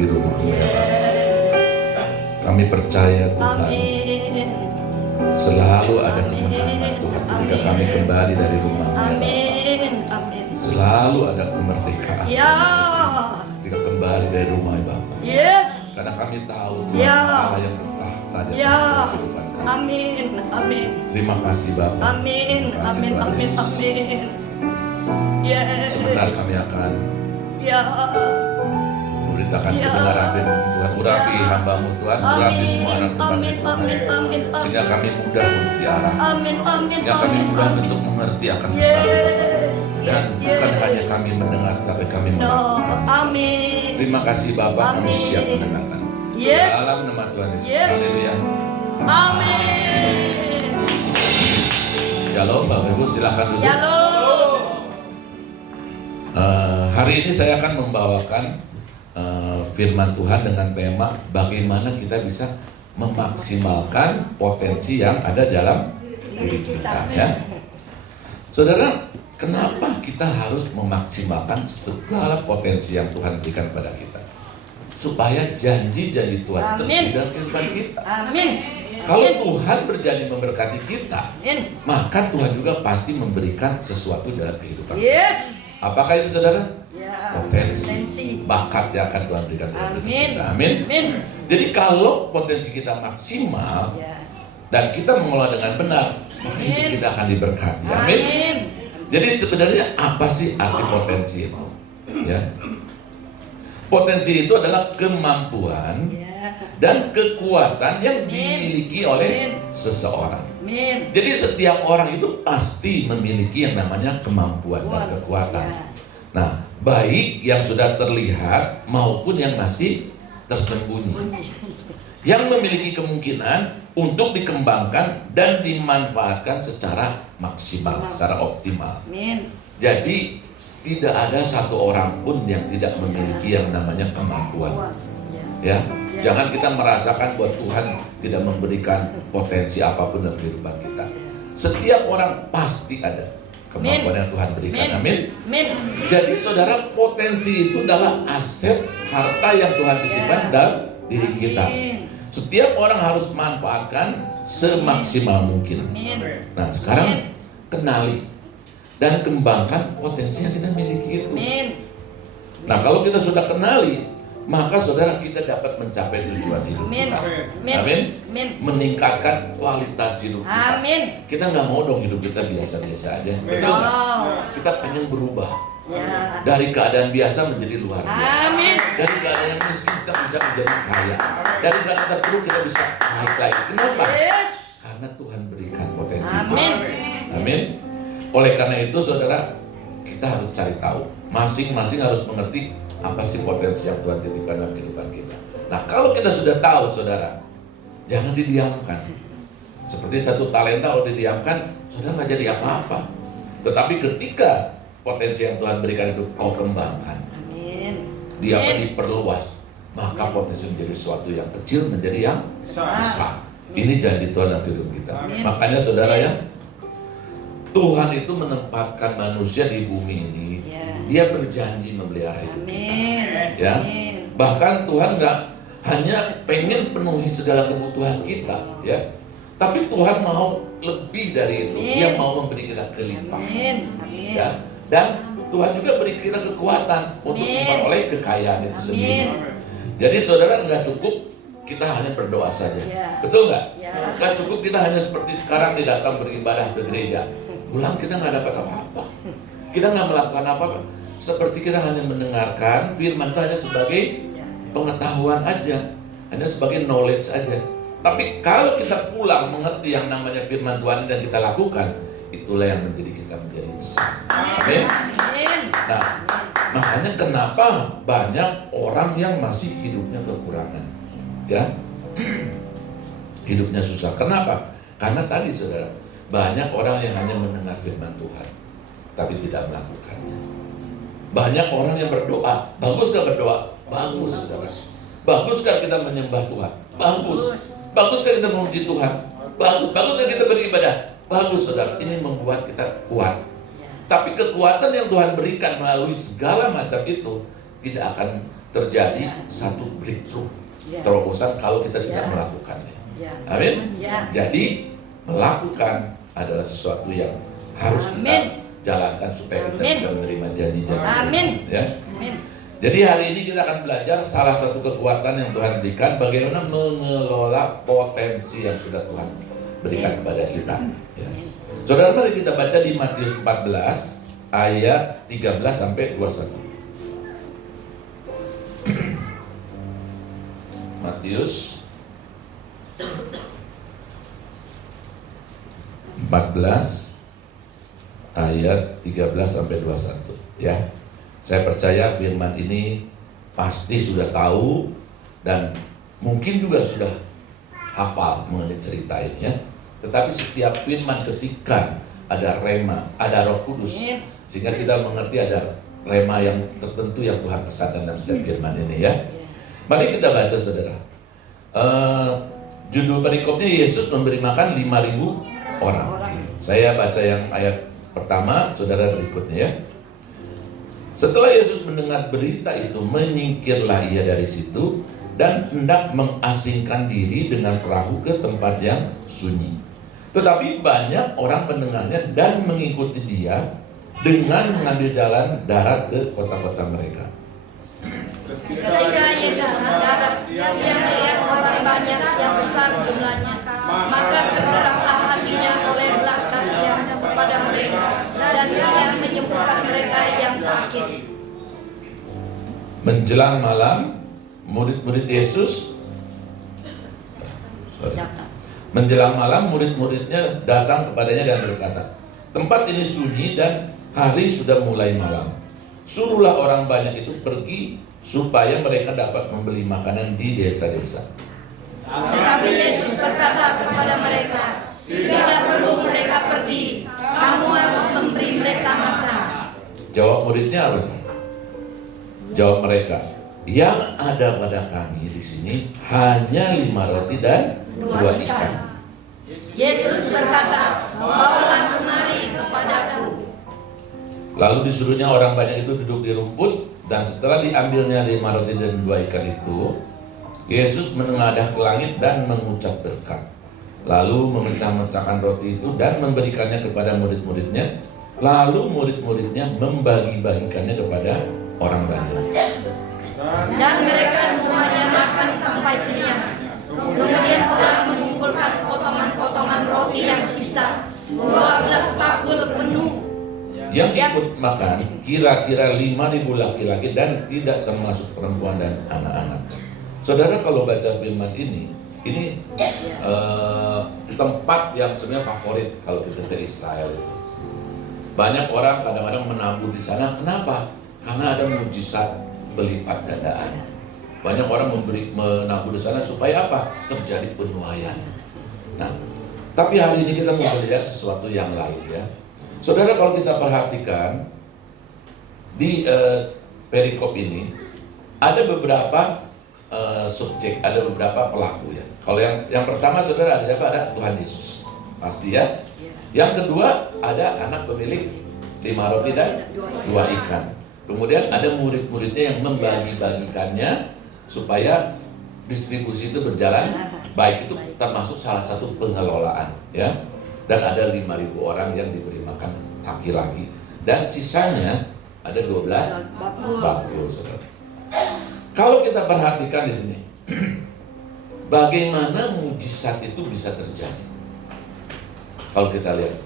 di rumah-Mu ya Bapa. Kami percaya Tuhan, selalu ada kemenangan Tuhan ketika kami kembali dari rumah-Mu ya Bapa. Selalu ada kemerdekaan ketika kembali dari rumah ya Bapa. Karena kami tahu Tuhan Allah yang bertahta di atas kehidupan kami. Terima kasih Bapa. Sebentar kami akan memberitakan kebenaran firman Tuhan. Urapi hamba-Mu Tuhan, urapi semua anak hamba-Mu Tuhan, sehingga kami mudah untuk diarahkan, sehingga kami mudah untuk mengerti akan pesan. Dan bukan hanya kami mendengar, tapi kami melakukan. Terima kasih Bapa, kami siap mendengarkan. Dalam nama Tuhan Yesus. Haleluya. Shalom Bapak Ibu, silakan duduk. Hari ini saya akan membawakan firman Tuhan dengan tema bagaimana kita bisa memaksimalkan potensi yang ada dalam diri kita ya. Saudara, kenapa kita harus memaksimalkan segala potensi yang Tuhan berikan pada kita? Supaya janji-janji Tuhan terjadi dalam kehidupan kita. Kalau Tuhan berjanji memberkati kita, maka Tuhan juga pasti memberikan sesuatu dalam kehidupan kita. Apakah itu saudara? Potensi, bakat yang akan Tuhan berikan dalam kehidupan kita. Amin. Jadi kalau potensi kita maksimal dan kita mengelola dengan benar, maka hidup kita akan diberkati. Amin. Jadi sebenarnya apa sih arti potensi itu? Ya. Potensi itu adalah kemampuan dan kekuatan yang dimiliki oleh seseorang. Jadi setiap orang itu pasti memiliki yang namanya kemampuan dan kekuatan. Nah, baik yang sudah terlihat maupun yang masih tersembunyi, yang memiliki kemungkinan untuk dikembangkan dan dimanfaatkan secara maksimal, secara optimal. Jadi tidak ada satu orang pun yang tidak memiliki yang namanya kemampuan. Ya, jangan kita merasakan bahwa Tuhan tidak memberikan potensi apapun dalam kehidupan kita. Setiap orang pasti ada kemampuan yang Tuhan berikan. Amin. Jadi saudara, potensi itu adalah aset harta yang Tuhan titipkan dalam diri kita. Setiap orang harus manfaatkan semaksimal mungkin. Nah, sekarang kenali dan kembangkan potensi yang kita miliki itu. Nah, kalau kita sudah kenali, maka saudara kita dapat mencapai tujuan hidup kita. Amin. Meningkatkan kualitas hidup kita. Kita nggak mau dong hidup kita biasa-biasa aja. Betul nggak? Kita pengen berubah. Dari keadaan biasa menjadi luar biasa. Dari keadaan yang miskin kita bisa menjadi kaya. Dari keadaan terpuruk kita bisa naik lagi. Kenapa? Karena Tuhan berikan potensi itu. Amin. Oleh karena itu saudara, kita harus cari tahu. Masing-masing harus mengerti apa sih potensi yang Tuhan titipkan dalam kehidupan kita. Nah, kalau kita sudah tahu saudara, jangan didiamkan. Seperti satu talenta kalau didiamkan, saudara nggak jadi apa-apa. Tetapi ketika potensi yang Tuhan berikan itu kau kembangkan, dia akan diperluas, maka potensi menjadi sesuatu yang kecil menjadi yang besar. Ini janji Tuhan dalam kehidupan kita. Makanya saudara ya, Tuhan itu menempatkan manusia di bumi ini. Dia berjanji memelihara hidup kita. Ya. Bahkan Tuhan nggak hanya pengen penuhi segala kebutuhan kita, ya. Tapi Tuhan mau lebih dari itu. Dia mau memberi kita kelimpahan. Ya. Dan Tuhan juga beri kita kekuatan untuk memperoleh kekayaan itu sendiri. Jadi saudara, nggak cukup kita hanya berdoa saja. Betul nggak? Nggak cukup kita hanya seperti sekarang datang beribadah ke gereja. Pulang kita nggak dapat apa-apa. Kita nggak melakukan apa-apa. Seperti kita hanya mendengarkan firman itu hanya sebagai pengetahuan aja, hanya sebagai knowledge aja. Tapi kalau kita pulang mengerti yang namanya firman Tuhan dan kita lakukan, itulah yang menjadi kita menjadi besar. Amin. Nah, makanya kenapa banyak orang yang masih hidupnya kekurangan, ya, hidupnya susah. Kenapa? Karena tadi saudara, banyak orang yang hanya mendengar firman Tuhan, tapi tidak melakukannya. Banyak orang yang berdoa, bagus gak berdoa? Bagus, saudara. Bagus kan kita menyembah Tuhan? Bagus. Bagus kan kita memuji Tuhan? Bagus. Bagus kan kita beribadah? Bagus, saudara. Ini membuat kita kuat. Tapi kekuatan yang Tuhan berikan melalui segala macam itu tidak akan terjadi satu breakthrough, terobosan kalau kita tidak melakukannya. Amin. Jadi melakukan adalah sesuatu yang harus kita jalankan supaya kita bisa menerima janji-janji. Amin. Ya. Jadi hari ini kita akan belajar salah satu kekuatan yang Tuhan berikan, bagaimana mengelola potensi yang sudah Tuhan berikan kepada kita. Ya. Saudara, mari kita baca di Matius 14 ayat 13 sampai 21. Matius 14 ayat 13 sampai 21 ya. Saya percaya firman ini pasti sudah tahu dan mungkin juga sudah hafal mengenai cerita ini ya. Tetapi setiap firman ketika ada rema, ada Roh Kudus, sehingga kita mengerti ada rema yang tertentu yang Tuhan pesankan dalam setiap firman ini ya. Mari kita baca, saudara. Judul perikopnya Yesus memberi makan 5.000 orang. Saya baca yang ayat pertama, saudara, berikutnya ya. Setelah Yesus mendengar berita itu, menyingkirlah ia dari situ dan hendak mengasingkan diri dengan perahu ke tempat yang sunyi. Tetapi banyak orang mendengarnya dan mengikuti dia dengan mengambil jalan darat ke kota-kota mereka. Ketika Yesus mendarat, ia melihat orang banyak yang besar jumlahnya, maka bergeraklah hatinya oleh belas kasihan kepada mereka, dan ia menyembuhkan mereka yang sakit. Menjelang malam, murid-murid Yesus Menjelang malam, murid-muridnya datang kepadanya dan berkata, tempat ini sunyi dan hari sudah mulai malam. Suruhlah orang banyak itu pergi supaya mereka dapat membeli makanan di desa-desa. Tetapi Yesus berkata kepada mereka, tidak perlu mereka pergi, kamu harus memberi mereka makan. Jawab muridnya apa? Jawab mereka, yang ada pada kami di sini hanya 5 roti dan 2 ikan. Yesus berkata, bawalah kemari kepadaku. Lalu disuruhnya orang banyak itu duduk di rumput, dan setelah diambilnya 5 roti dan 2 ikan itu, Yesus menengadah ke langit dan mengucap berkat. Lalu memecah-mecahkan roti itu dan memberikannya kepada murid-muridnya. Lalu murid-muridnya membagi-bagikannya kepada orang banyak. Dan mereka semuanya makan sampai kenyang. Kemudian orang mengumpulkan potongan-potongan roti yang sisa, 12 pakul penuh. Yang ikut makan kira-kira 5.000 laki-laki dan tidak termasuk perempuan dan anak-anak. Saudara, kalau baca firman ini tempat yang sebenarnya favorit kalau kita ke Israel itu. Banyak orang kadang-kadang menabur di sana. Kenapa? Karena ada mujizat berlipat gandaan. Banyak orang menabur di sana supaya apa? Terjadi penuaian. Nah, tapi hari ini kita mau melihat sesuatu yang lain ya. Saudara, kalau kita perhatikan di perikop ini ada beberapa subjek, ada beberapa pelaku ya. Kalau yang pertama, saudara, ada siapa? Ada Tuhan Yesus, pasti ya. Yang kedua ada anak pemilik 5 roti dan 2 ikan. Kemudian ada murid-muridnya yang membagi-bagikannya supaya distribusi itu berjalan baik. Itu termasuk salah satu pengelolaan ya. Dan ada 5.000 orang yang diberi makan laki-laki. Dan sisanya ada 12 bakul, saudara. Kalau kita perhatikan di sini, bagaimana mujizat itu bisa terjadi? Kalau kita lihat,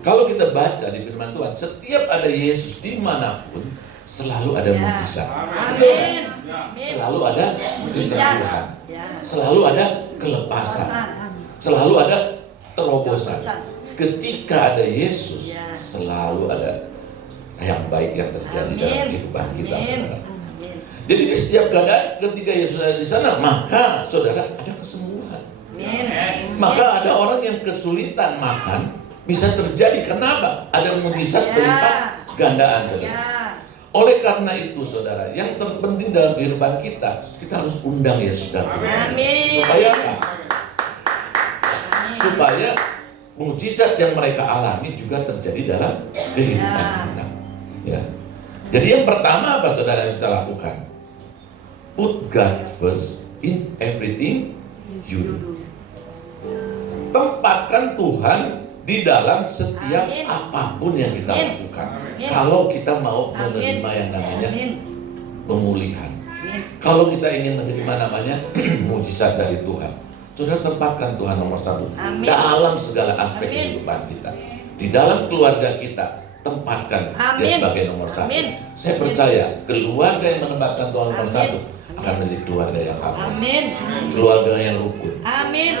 kalau kita baca di firman Tuhan, setiap ada Yesus dimanapun selalu ada mujizat. Amin. Selalu ada mujizat Tuhan. Selalu ada kelepasan. Selalu ada terobosan. Ketika ada Yesus, selalu ada yang baik yang terjadi dalam kehidupan kita, saudara. Jadi di setiap keadaan ketika Yesus ada di sana, maka saudara ada kesembuhan. Maka ada orang yang kesulitan makan bisa terjadi. Kenapa? Ada mujizat berlipat gandaan, saudara. Oleh karena itu, saudara, yang terpenting dalam kehidupan kita harus undang Yesus datang. Supaya apa? Supaya mujizat yang mereka alami juga terjadi dalam kehidupan kita. Ya. Jadi yang pertama apa saudara yang kita lakukan? Put God first in everything you do. Tempatkan Tuhan di dalam setiap Amin. apapun yang kita Amin. lakukan. Amin. Kalau kita mau Amin. menerima yang namanya Amin. pemulihan, Amin. kalau kita ingin menerima namanya mujizat dari Tuhan, saudara tempatkan Tuhan nomor satu Amin. dalam segala aspek Amin. kehidupan kita. Di dalam keluarga kita, tempatkan dia Amin. sebagai nomor satu. Amin. Saya Amin. percaya keluarga yang menempatkan Tuhan nomor Amin. satu akan menjadi keluarga yang harmonis, Amin. keluarga yang rukun. Amin.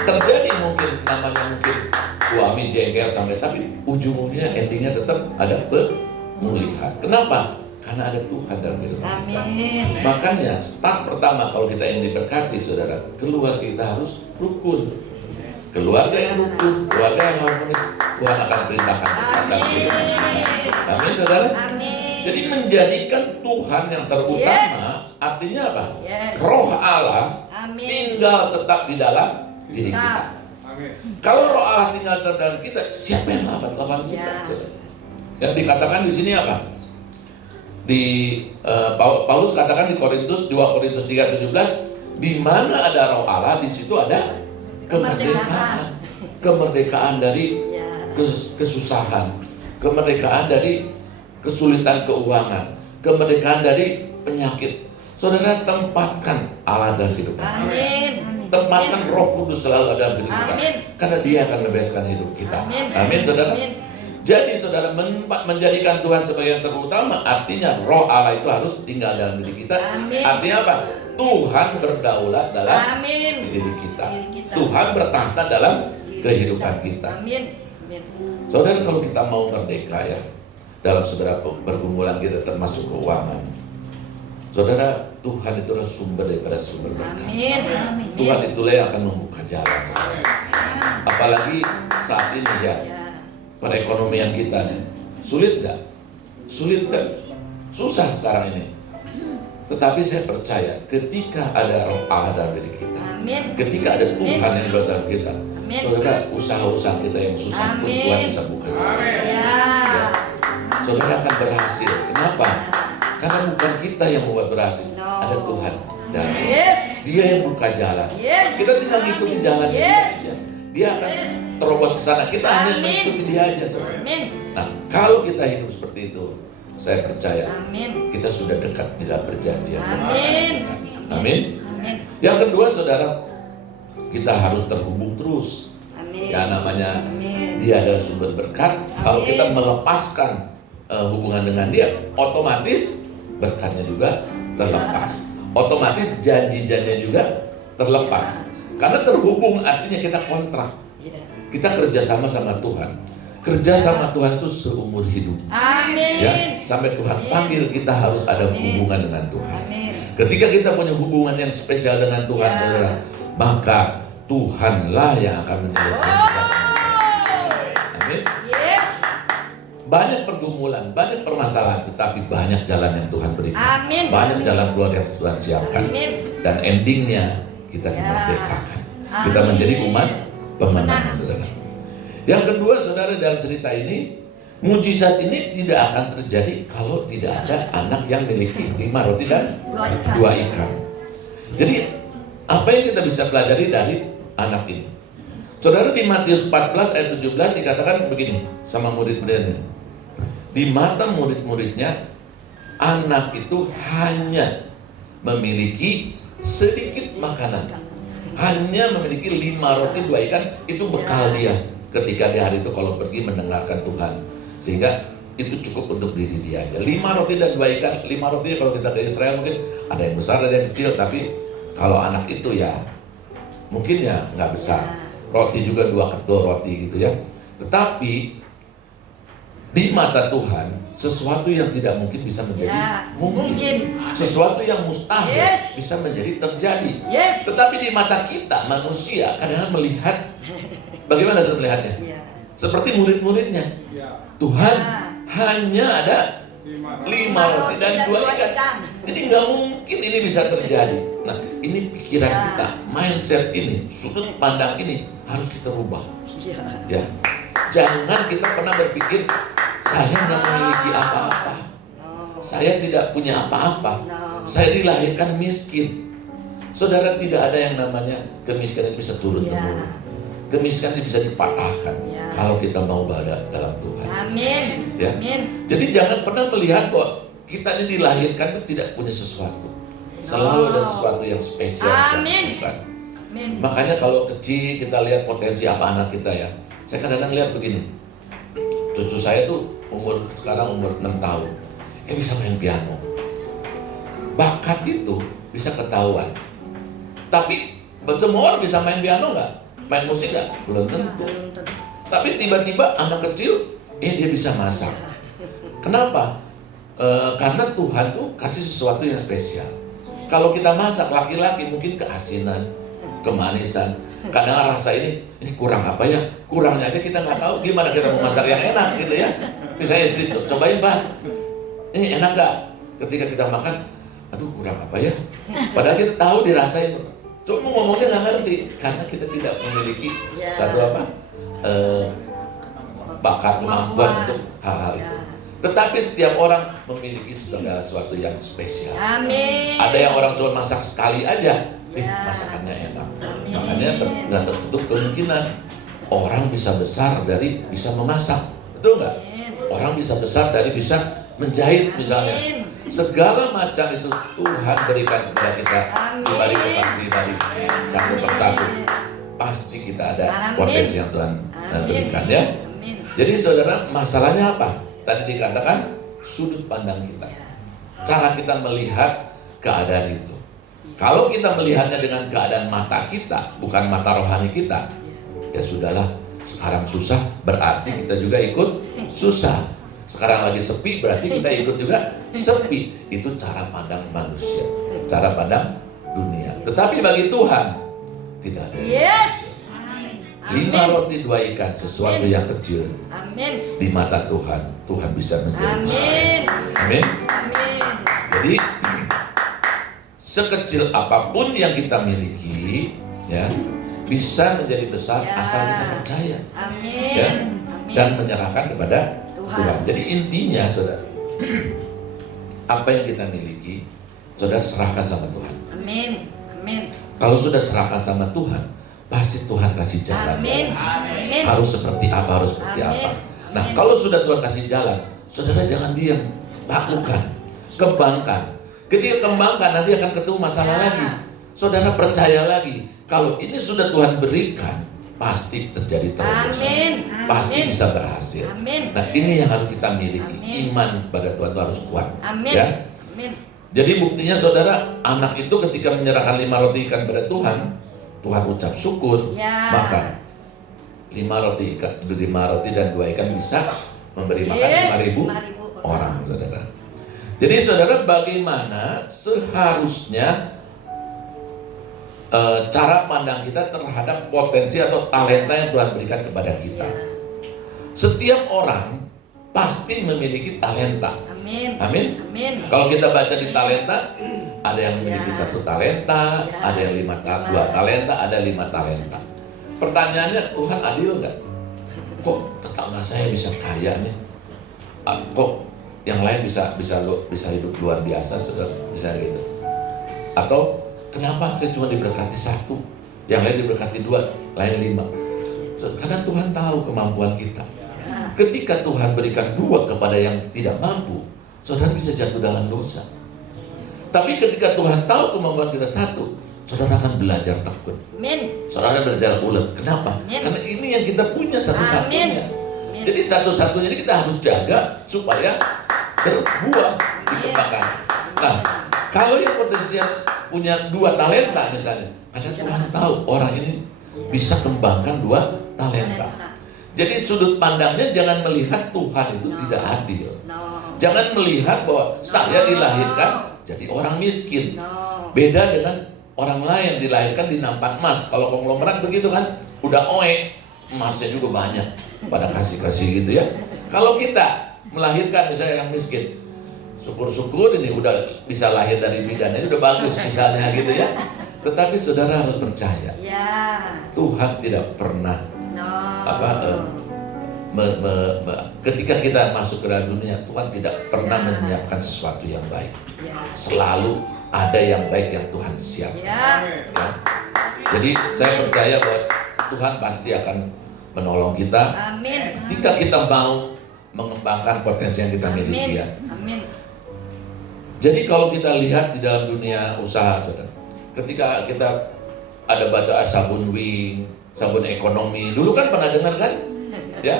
Terjadi mungkin namanya mungkin suami jengkel sampai, tapi ujungnya endingnya tetap ada pemulihan. Kenapa? Karena ada Tuhan dalam hidup kita. Amin. Makanya start pertama kalau kita ingin diberkati, saudara, keluarga kita harus rukun. Keluarga yang rukun, keluarga yang harmonis, Tuhan akan perintahkan kepada hidup kita. Amin, saudara. Amin. Jadi menjadikan Tuhan yang terutama, Yes. artinya apa? Yes. Roh Allah Amin. tinggal tetap di dalam diri kita. Kalau roh Allah tinggal dalam kita, siapa yang lawan kita? Ya. Yang dikatakan di sini apa? Di Paulus katakan di Korintus 2 Korintus 3:17, di mana ada roh Allah, di situ ada kemerdekaan. Kemerdekaan dari Ya. kesusahan, kemerdekaan dari kesulitan keuangan, kemerdekaan dari penyakit. Saudara, tempatkan Allah dalam hidup kita. Amin. Tempatkan Roh Kudus selalu ada dalam hidup kita. Amin. Karena Dia akan membebaskan hidup kita. Amin. Amin, saudara. Amin. Jadi saudara menjadikan Tuhan sebagai yang terutama, artinya Roh Allah itu harus tinggal dalam diri kita. Amin. Artinya apa? Tuhan berdaulat dalam Amin. diri kita. Diri kita. Tuhan bertahta dalam kehidupan kita. Amin. Amin. Saudara, kalau kita mau merdeka ya dalam seberapa pergumulan kita termasuk keuangan, saudara, Tuhan itulah sumber daripada sumber berkat. Amin. Tuhan itulah yang akan membuka jalan. Apalagi saat ini ya, Ya. perekonomian kita nih, sulit nggak? Sulit kan? Susah sekarang ini. Tetapi saya percaya ketika ada Roh Allah dalam diri kita, Amin. ketika ada Tuhan yang berada dalam kita, Amin. saudara, usaha-usaha kita yang susah pun Amin. Tuhan bisa buka jalan. Ya. Saudara akan berhasil. Kenapa? Karena bukan kita yang membuat berhasil, No. ada Tuhan. Dan Yes. Dia yang buka jalan. Yes. Kita tinggal ngikutin jalan Yes. dia. Dia akan Yes. terobos ke sana. Kita hanya Amin. mengikuti Dia aja, saudara. Amin. Nah, kalau kita hidup seperti itu, saya percaya Amin. kita sudah dekat di dalam perjanjian. Amin. Amin. Amin. Yang kedua, saudara, kita harus terhubung terus. Amin. Ya, namanya Amin. Dia adalah sumber berkat. Kalau Amin. kita melepaskan hubungan dengan Dia, otomatis berkatnya juga terlepas. Otomatis janji-janjinya juga terlepas. Karena terhubung artinya kita kontrak. Ya. Kita kerjasama sama Tuhan. Kerja sama Tuhan itu seumur hidup. Amin. Ya, sampai Tuhan Amin. panggil kita harus ada Amin. hubungan dengan Tuhan. Amin. Ketika kita punya hubungan yang spesial dengan Tuhan, Ya. saudara, maka Tuhanlah yang akan menyelesaikan. Oh. Amin. Yes. Banyak pergumulan, banyak permasalahan, tetapi banyak jalan yang Tuhan berikan. Amin. Banyak jalan keluar yang Tuhan siapkan. Amin. Dan endingnya kita Ya. dimerdekakan. Kita Amin. menjadi umat pemenang, Pemenang. saudara. Yang kedua, saudara, dalam cerita ini, mujizat ini tidak akan terjadi kalau tidak ada anak yang memiliki 5 roti dan 2 ikan. Jadi, apa yang kita bisa pelajari dari anak ini? Saudara, di Matius 14 ayat 17 dikatakan begini sama murid-muridnya. Di mata murid-muridnya, anak itu hanya memiliki sedikit makanan. Hanya memiliki 5 roti 2 ikan, itu bekal dia ketika di hari itu kalau pergi mendengarkan Tuhan. Sehingga itu cukup untuk diri dia aja. 5 roti dan 2 ikan. 5 roti kalau kita ke Israel mungkin ada yang besar, ada yang kecil. Tapi kalau anak itu ya mungkin ya nggak besar. Roti juga 2 ketul roti gitu ya. Tetapi di mata Tuhan, sesuatu yang tidak mungkin bisa menjadi Ya, mungkin. mungkin. Sesuatu yang mustahil Yes. bisa menjadi terjadi. Yes. Tetapi di mata kita, manusia, kadang-kadang melihat, bagaimana saya melihatnya? Ya. Seperti murid-muridnya. Tuhan Ya. hanya ada 5 roti dan 2 ikan. Jadi nggak mungkin ini bisa terjadi. Nah, ini pikiran Ya. kita, mindset ini, sudut pandang ini harus kita rubah. Ya. Ya, jangan kita pernah berpikir saya nggak memiliki apa-apa. Oh. Saya tidak punya apa-apa. No. Saya dilahirkan miskin. Saudara, tidak ada yang namanya kemiskinan bisa turun-temurun. Kemiskinan bisa dipatahkan kalau kita mau berada dalam Tuhan. Amin. Ya. Amin. Jadi jangan pernah melihat bahwa kita ini dilahirkan itu tidak punya sesuatu. Selalu ada sesuatu yang spesial. Amin. Amin. Makanya kalau kecil kita lihat potensi apa anak kita ya. Saya kadang-kadang lihat begini. Cucu saya tuh sekarang umur 6 tahun. Bisa main piano. Bakat itu bisa ketahuan. Tapi semua orang bisa main piano nggak? Main musik nggak? Belum tentu. Tapi tiba-tiba anak kecil, dia bisa masak. Kenapa? Karena Tuhan tuh kasih sesuatu yang spesial. Kalau kita masak, laki-laki mungkin keasinan, kemanisan. Kadang rasa ini kurang apa ya? Kurangnya aja kita nggak tahu. Gimana kita mau masak yang enak gitu ya? Misalnya istri tuh, cobain Pak. Ini enak gak? Ketika kita makan, aduh kurang apa ya? Padahal kita tahu dirasain. Cuma ngomongnya nggak ngerti karena kita tidak memiliki satu apa? Bakat, kemampuan untuk hal-hal itu. Tetapi setiap orang memiliki segala sesuatu yang spesial. Amin. Ada yang orang cuma masak sekali aja, masakannya enak. Makanya nggak tertutup kemungkinan orang bisa besar dari bisa memasak, betul nggak? Orang bisa besar dari bisa menjahit misalnya. Segala macam itu Tuhan berikan kepada kita pribadi satu persatu. Pasti kita ada potensi yang Tuhan berikan ya. Jadi saudara, masalahnya apa? Tadi dikatakan sudut pandang kita, cara kita melihat keadaan itu. Kalau kita melihatnya dengan keadaan mata kita, bukan mata rohani kita, ya sudahlah. Sekarang susah, berarti kita juga ikut susah. Sekarang lagi sepi, berarti kita ikut juga sepi. Itu cara pandang manusia, cara pandang dunia. Tetapi bagi Tuhan tidak ada. Yes. 5 roti 2 ikan, sesuatu yang kecil. Amin. Di mata Tuhan, Tuhan bisa menjadi besar. Amin. Amin. Amin. Jadi sekecil apapun yang kita miliki, ya bisa menjadi besar asal kita percaya. Amin. Ya, Amin. dan menyerahkan kepada Tuhan. Jadi intinya, saudara, apa yang kita miliki, saudara serahkan sama Tuhan. Amin. Amin. Kalau sudah serahkan sama Tuhan, pasti Tuhan kasih jalan. Amin. Amin. Harus seperti apa, harus seperti apa. Nah, kalau sudah Tuhan kasih jalan, saudara jangan diam, lakukan, kembangkan. Ketika kembangkan, nanti akan ketemu masalah lagi. Saudara percaya lagi, kalau ini sudah Tuhan berikan, pasti terjadi terobosan. Amin. Pasti Amin. bisa berhasil. Amin. Nah, ini yang harus kita miliki. Amin. Iman pada Tuhan itu harus kuat. Amin. Ya. Amin. Jadi buktinya saudara, anak itu ketika menyerahkan 5 roti ikan pada Tuhan, Tuhan ucap syukur, Ya. maka 5 roti dan 2 ikan bisa memberi makan 5.000 orang, saudara. Jadi saudara, bagaimana seharusnya cara pandang kita terhadap potensi atau talenta yang Tuhan berikan kepada kita? Setiap orang pasti memiliki talenta. Amin. Amin. Amin. Kalau kita baca di talenta, ada yang memiliki 1 talenta, ada yang 2 talenta, ada 5 talenta. Pertanyaannya, Tuhan adil nggak? Kok tetangga saya bisa kaya nih? Kok yang lain bisa hidup luar biasa, saudara? Bisa gitu? Atau kenapa saya cuma diberkati 1, yang lain diberkati 2, lain 5? Karena Tuhan tahu kemampuan kita. Ketika Tuhan berikan 2 kepada yang tidak mampu, saudara bisa jatuh dalam dosa. Tapi ketika Tuhan tahu kemampuan kita 1, saudara akan belajar tekun. Amin. Saudara belajar ulet. Kenapa? Amin. Karena ini yang kita punya satu-satunya. Amin. Jadi satu-satunya ini kita harus jaga supaya berbuah, dikembangkan. Nah, kalau yang potensial punya 2 talenta misalnya, karena Tuhan tahu orang ini bisa kembangkan 2 talenta. Jadi sudut pandangnya jangan melihat Tuhan itu tidak adil. Jangan melihat bahwa saya dilahirkan jadi orang miskin. Beda dengan orang lain dilahirkan di nampan emas. Kalau konglomerat begitu kan, udah oe, emasnya juga banyak. Pada kasih-kasih gitu ya. Kalau kita melahirkan misalnya yang miskin, syukur-syukur ini udah bisa lahir dari bidan, ini udah bagus misalnya gitu ya. Tetapi saudara harus percaya, Tuhan tidak pernah ketika kita masuk ke dalam dunia, Tuhan tidak pernah Ya. menyiapkan sesuatu yang baik. Ya. Selalu ada yang baik yang Tuhan siapkan. Ya. Ya. Jadi saya percaya bahwa Tuhan pasti akan menolong kita Amin. ketika kita mau mengembangkan potensi yang kita miliki ya. Amin. Jadi kalau kita lihat di dalam dunia usaha, saudara, ketika kita ada baca sabun wing, sabun ekonomi, dulu kan pernah dengar kan? Ya,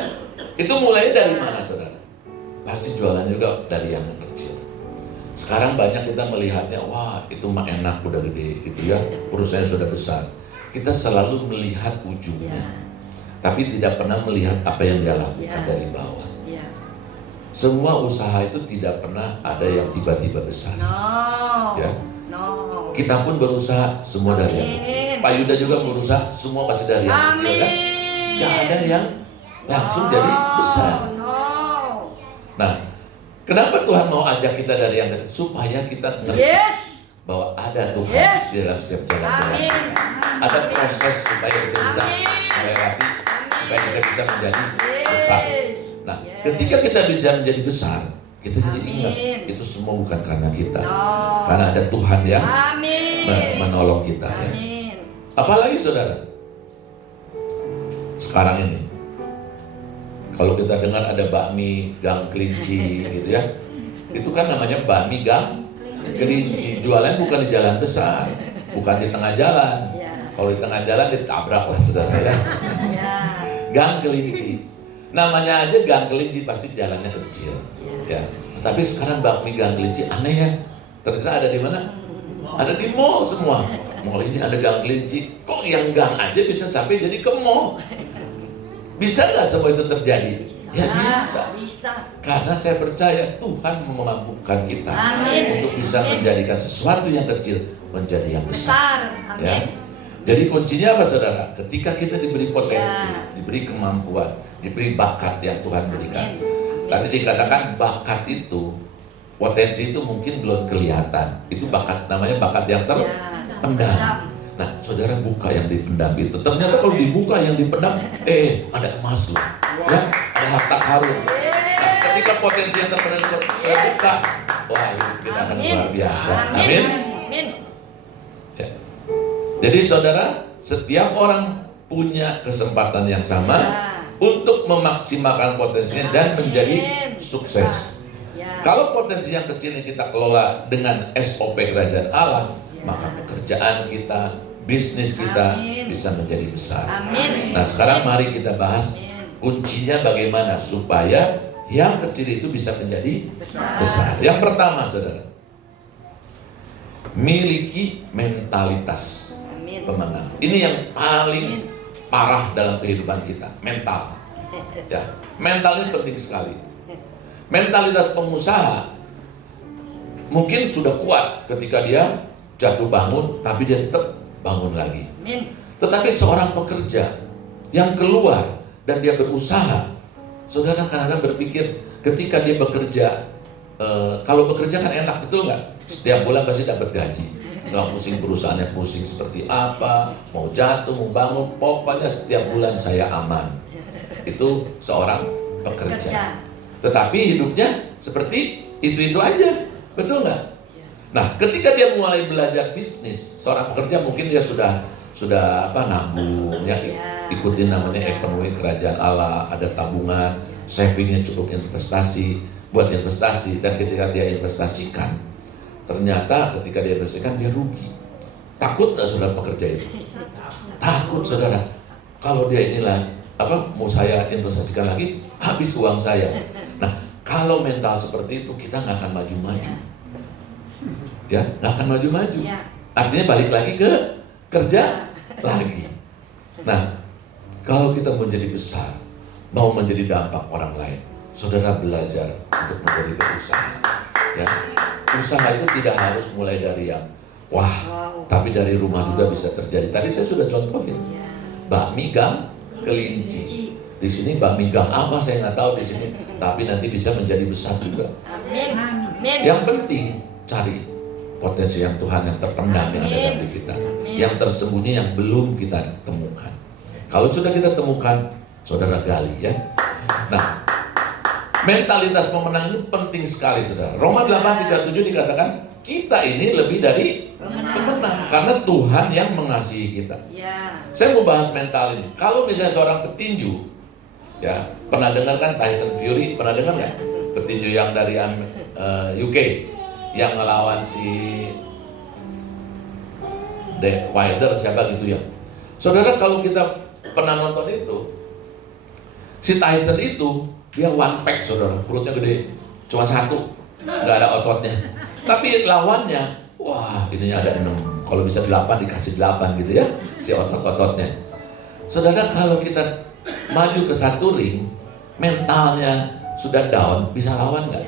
itu mulainya dari mana, saudara? Pasti jualan juga dari yang kecil. Sekarang banyak kita melihatnya, wah itu mah enak udah gede gitu ya, perusahaan sudah besar. Kita selalu melihat ujungnya, Ya. tapi tidak pernah melihat apa yang dia lakukan Ya. dari bawah. Ya. Semua usaha itu tidak pernah ada yang tiba-tiba besar. No. Ya. No. Kita pun berusaha semua dari yang kecil. Pak Yuda juga berusaha semua pasti dari yang kecil kan? Amin. Gak ada yang langsung jadi besar. No. Nah, kenapa Tuhan mau ajak kita dari yang kecil? Supaya kita ngerti Yes. bahwa ada Tuhan Yes. di dalam setiap jalan jalan. Amin. Ada proses supaya kita bisa Amin. melewati, supaya kita bisa menjadi besar. Yes. Nah, Yes. ketika kita bisa menjadi besar, kita jadi Amin. ingat itu semua bukan karena kita, No. karena ada Tuhan yang Amin. menolong kita. Ya. Amin. Apalagi saudara, sekarang ini, kalau kita dengar ada bakmi gang kelinci gitu ya, itu kan namanya bakmi gang kelinci. Jualan bukan di jalan besar, bukan di tengah jalan. Ya. Kalau di tengah jalan ditabrak lah saudara ya. Ya. Gang kelinci, namanya aja gang kelinci pasti jalannya kecil. Ya. Tapi sekarang bakmi gang kelinci aneh ya. Ternyata ada di mana? Ada di mall semua. Mall ini ada gang kelinci. Kok yang gang aja bisa sampai jadi ke mall? Bisa nggak semua itu terjadi? Ya bisa. Bisa. Karena saya percaya Tuhan memampukan kita Amin. untuk bisa Amin. menjadikan sesuatu yang kecil menjadi yang besar. Besar. Ya. Amin. Jadi kuncinya apa saudara? Ketika kita diberi potensi, Ya. diberi kemampuan, diberi bakat yang Tuhan berikan. Amin. Tadi dikatakan bakat itu, potensi itu mungkin belum kelihatan. Itu bakat, namanya bakat yang terpendam. Nah, saudara buka yang dipendam itu. Ternyata kalau dibuka yang dipendam, ada emas loh, ya, ada harta karun. Nah, ketika potensi yang terpendam itu saya buka, wah hidup kita akan Amin. luar biasa. Amin. Amin. Amin. Ya. Jadi saudara, setiap orang punya kesempatan yang sama Ya. untuk memaksimalkan potensinya dan menjadi Amin. sukses. Ya. Kalau potensi yang kecil ini kita kelola dengan SOP kerajaan Allah, Ya. maka pekerjaan kita, bisnis kita Amin. bisa menjadi besar. Amin. Nah, sekarang mari kita bahas Amin. kuncinya bagaimana supaya yang kecil itu bisa menjadi besar. Yang pertama, saudara, miliki mentalitas Amin. pemenang. Ini yang paling parah dalam kehidupan kita, mental. Ya, mental ini penting sekali. Mentalitas pengusaha mungkin sudah kuat ketika dia jatuh bangun, tapi dia tetap bangun lagi. Amin. Tetapi seorang pekerja yang keluar dan dia berusaha, saudara kadang-kadang berpikir ketika dia bekerja, kalau bekerja kan enak, betul nggak? Setiap bulan pasti dapat gaji. Nggak pusing perusahaannya, pusing seperti apa, mau jatuh, mau bangun, pokoknya setiap bulan saya aman. Itu seorang pekerja. Kerja. Tetapi hidupnya seperti itu aja, betul nggak? Nah, ketika dia mulai belajar bisnis, seorang pekerja mungkin dia sudah nabung, ya, ikutin namanya ekonomi kerajaan Allah, ada tabungan, savingnya cukup investasi, buat investasi, dan ketika dia investasikan, ternyata ketika dia investasikan dia rugi. Takut nggak saudara pekerja itu? Takut saudara. Kalau dia inilah mau saya investasikan lagi, habis uang saya. Nah, kalau mental seperti itu kita nggak akan maju-maju, ya, nggak akan maju-maju. Ya. Artinya balik lagi ke kerja lagi. Nah, kalau kita mau menjadi besar, mau menjadi dampak orang lain, saudara belajar untuk menjadi berusaha. Ya, usaha itu tidak harus mulai dari yang wah, tapi dari rumah juga bisa terjadi. Tadi saya sudah contohin, Ya. bakmi gang kelinci. Di sini bakmi gang apa saya nggak tahu di sini, tapi nanti bisa menjadi besar juga. Amin. Amin. Yang penting cari potensi yang Tuhan yang terpendam yang ada dalam diri kita, Amin. yang tersembunyi yang belum kita temukan. Kalau sudah kita temukan, saudara gali ya. Nah, mentalitas pemenang itu penting sekali, saudara. Roma 8:37 dikatakan kita ini lebih dari pemenang karena Tuhan yang mengasihi kita. Ya. Saya mau bahas mental ini. Kalau misalnya seorang petinju, ya pernah dengar kan Tyson Fury? Pernah dengar nggak? Petinju yang dari UK yang ngelawan si Wilder siapa gitu ya. Saudara, kalau kita pernah nonton itu, si Tyson itu dia one pack, saudara, perutnya gede, cuma satu, nggak ada ototnya. Tapi lawannya, wah, ininya ada 6, kalau bisa 8 dikasih 8 gitu ya, si otot-ototnya. Saudara, kalau kita maju ke satu ring, mentalnya sudah down, bisa lawan nggak?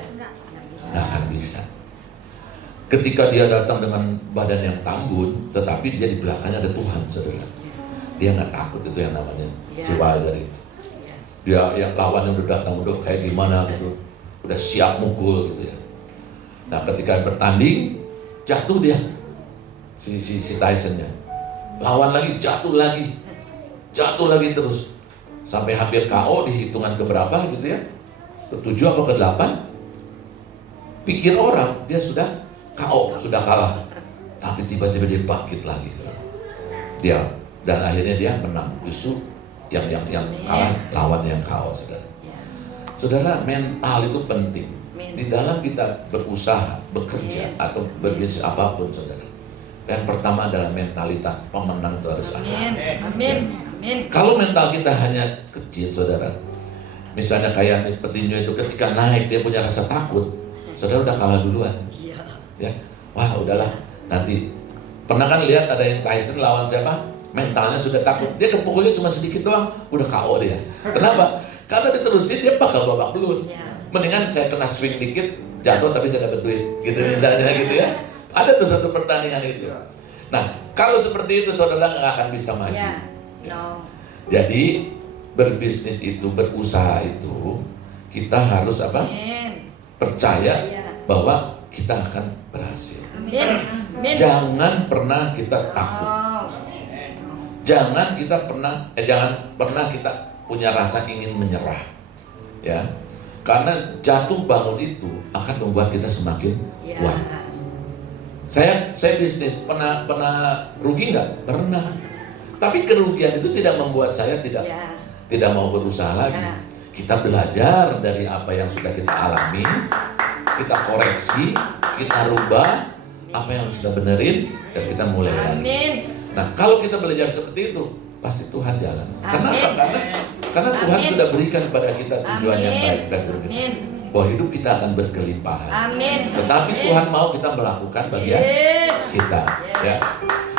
Nggak akan bisa. Ketika dia datang dengan badan yang tangguh, tetapi dia di belakangnya ada Tuhan, saudara. Dia nggak takut, itu yang namanya si Wilder itu. Dia yang lawannya udah datang, udah kayak gimana gitu, udah siap mukul gitu ya. Nah, ketika bertanding, jatuh dia si Tysonnya, lawan lagi, jatuh lagi terus, sampai hampir KO di hitungan keberapa gitu ya, ke-7 apa ke-8. Pikir orang dia sudah KO, sudah kalah, tapi tiba-tiba dia bangkit lagi, dia, dan akhirnya dia menang. Justru yang kalah lawan yang KO, saudara. Saudara, mental itu penting di dalam kita berusaha, bekerja atau berbisnis apapun, saudara. Yang pertama adalah mentalitas pemenang itu harus ada. Amin. Kalau mental kita hanya kecil, saudara, misalnya kayak petinju itu ketika naik dia punya rasa takut, saudara udah kalah duluan. Ya, wah udahlah, nanti pernah kan lihat ada yang Tyson lawan siapa? Mentalnya sudah takut, dia kepukulnya cuma sedikit doang, udah KO dia. Kenapa? Karena diterusin dia bakal babak belur. Mendingan saya kena swing dikit, jatuh tapi saya dapat duit, gitu misalnya gitu ya. Ada tuh satu pertandingan itu. Nah, kalau seperti itu saudara nggak akan bisa maju. Jadi berbisnis itu, berusaha itu, kita harus apa? Percaya bahwa kita akan berhasil. Jangan pernah kita takut. Jangan pernah kita punya rasa ingin menyerah. Ya. Karena jatuh bangun itu akan membuat kita semakin kuat. Saya bisnis pernah rugi nggak? Pernah. Tapi kerugian itu tidak membuat saya tidak mau berusaha lagi. Kita belajar dari apa yang sudah kita alami, kita koreksi, kita rubah apa yang sudah benerin, dan kita mulai lagi. Nah, kalau kita belajar seperti itu, pasti Tuhan jalan. Kenapa? Karena Tuhan sudah berikan kepada kita tujuan yang baik dan berguna, bahwa hidup kita akan berkelimpahan. Tetapi Tuhan mau kita melakukan bagian kita. Ya.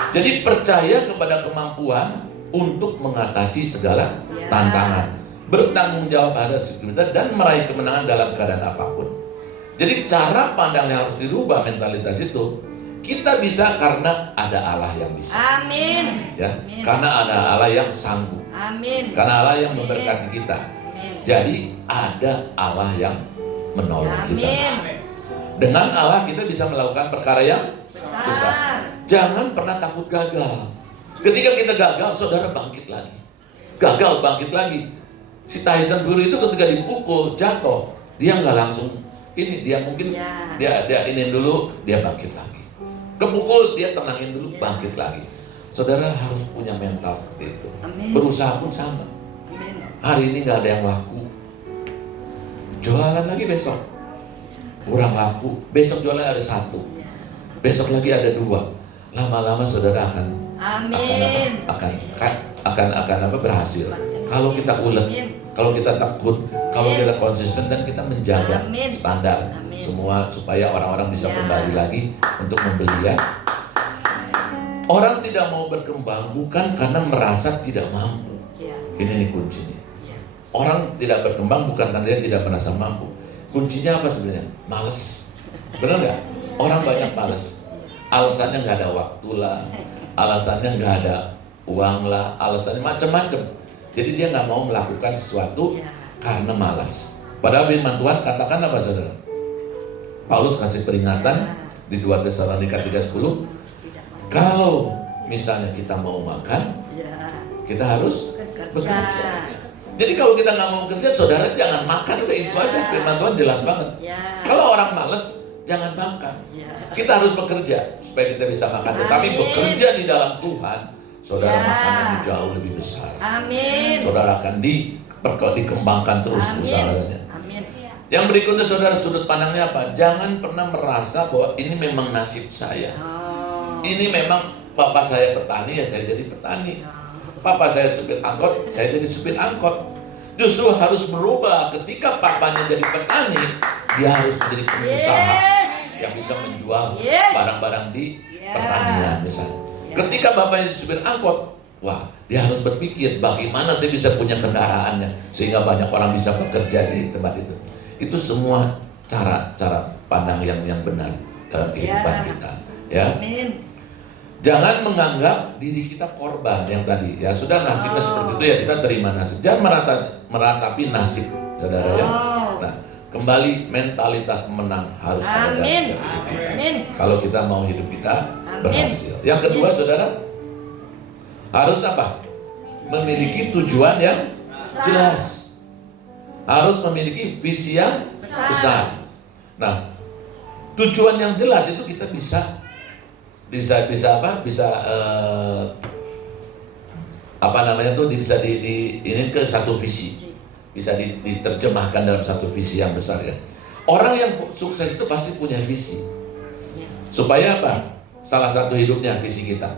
Jadi percaya kepada kemampuan untuk mengatasi segala tantangan, bertanggung jawab atas kita dan meraih kemenangan dalam keadaan apapun. Jadi cara pandang yang harus dirubah, mentalitas itu. Kita bisa karena ada Allah yang bisa. Ya, karena ada Allah yang sanggup. Karena Allah yang memberkati kita. Jadi ada Allah yang menolong kita. Dengan Allah kita bisa melakukan perkara yang besar. Jangan pernah takut gagal. Ketika kita gagal, saudara bangkit lagi. Gagal, bangkit lagi. Si Tyson Fury itu ketika dipukul, jatuh, dia nggak langsung ini, dia mungkin dia ini dulu, dia bangkit lagi. Kepukul, dia tenangin dulu, bangkit lagi. Saudara harus punya mental seperti itu. Berusaha pun sama. Hari ini nggak ada yang laku, jualan lagi besok kurang laku, besok jualan ada 1, besok lagi ada 2. Lama-lama saudara akan berhasil. Kalau kita ulet, kalau kita tekun, kalau kita konsisten dan kita menjaga standar semua supaya orang-orang bisa kembali lagi untuk membeli ya. Orang tidak mau berkembang bukan karena merasa tidak mampu. Ini nih kuncinya. Orang tidak berkembang bukan karena dia tidak merasa mampu. Kuncinya apa sebenarnya? Males. Benar nggak? Orang banyak males. Alasannya nggak ada waktu lah, alasannya nggak ada uang lah, alasannya macam-macam. Jadi dia nggak mau melakukan sesuatu karena malas. Padahal firman Tuhan katakan apa saudara? Paulus kasih peringatan di 2 Tesalonika 3:10. Kalau misalnya kita mau makan, kita harus bekerja. Jadi kalau kita nggak mau kerja, saudara jangan makan, udah itu aja. Firman Tuhan jelas banget. Kalau orang malas, jangan makan. Kita harus bekerja supaya kita bisa makan. Tetapi bekerja di dalam Tuhan, saudara makannya jauh lebih besar. Amin. Saudara akan dikembangkan terus usahanya. Amin. Yang berikutnya, saudara, sudut pandangnya apa? Jangan pernah merasa bahwa ini memang nasib saya. Ini memang bapak saya petani, ya saya jadi petani. Papa saya supir angkot, saya jadi supir angkot. Justru harus berubah. Ketika papanya jadi petani, dia harus menjadi pengusaha yang bisa menjual barang-barang di pertanian misalnya. Ketika bapaknya jadi supir angkot, wah, dia harus berpikir bagaimana saya bisa punya kendaraannya sehingga banyak orang bisa bekerja di tempat itu. Itu semua cara pandang yang benar dalam kehidupan kita. Ya. Amin. Jangan menganggap diri kita korban yang tadi. Ya sudah, nasibnya seperti itu, ya kita terima nasib. Jangan meratapi nasib, saudara ya. Nah, kembali mentalitas menang harus ada dalam hidup kita. Kalau kita mau hidup kita berhasil. Yang kedua, saudara, harus apa? Memiliki tujuan yang jelas. Harus memiliki visi yang besar. Nah, tujuan yang jelas itu kita bisa ini ke satu visi, bisa diterjemahkan dalam satu visi yang besar ya. Orang yang sukses itu pasti punya visi. Supaya apa? Salah satu hidupnya visi kita